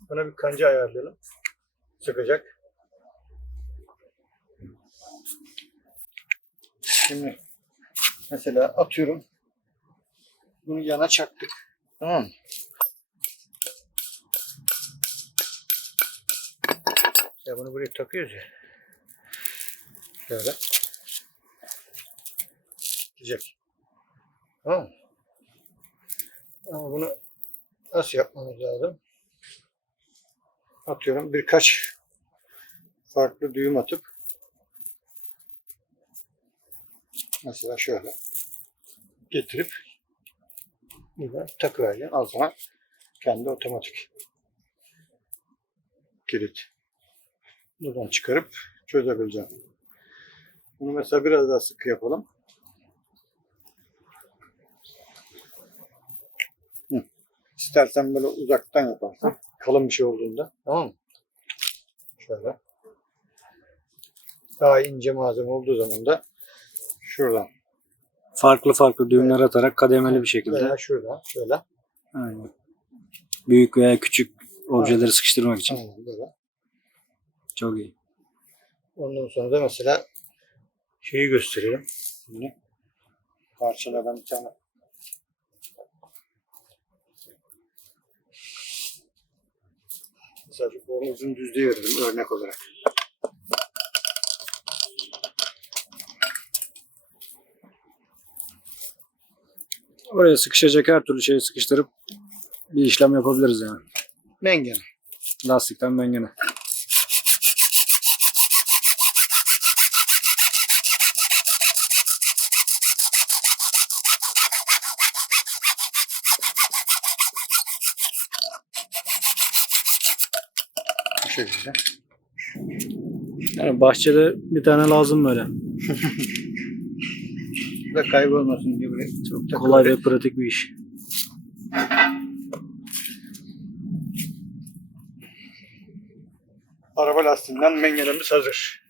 Buna bir kanca ayarlayalım. Sıkacak. Şimdi mesela atıyorum. Bunu yana çaktık. Tamam mı? Ya bunu buraya takıyoruz ya. Şöyle. Gidecek. Tamam mı? Ama bunu nasıl yapmamız lazım? Atıyorum birkaç farklı düğüm atıp mesela şöyle getirip burada takıvereceğim. Al sana kendi otomatik kilit. Buradan çıkarıp çözebileceğim. Bunu mesela biraz daha sıkı yapalım. İstersen böyle uzaktan yaparsın. Kalın bir şey olduğunda. Tamam mı? Şöyle. Daha ince malzeme olduğu zaman da şuradan Farklı farklı düğümler atarak kademeli bir şekilde. veya şuradan şöyle. Aynen. Büyük veya küçük objeleri sıkıştırmak için. Aynen böyle. Çok iyi. Ondan sonra da mesela şeyi gösterelim. Şimdi parçalardan bir tane Şu bornozun düzlüğü verelim örnek olarak. Oraya sıkışacak her türlü şeyi sıkıştırıp bir işlem yapabiliriz yani. Mengene. Lastikten mengene. Şekilde. Yani bahçede bir tane lazım böyle. Da kaybolmasın diye buraya çok Kolay ve pratik bir iş. Araba lastiğinden mengenemiz hazır.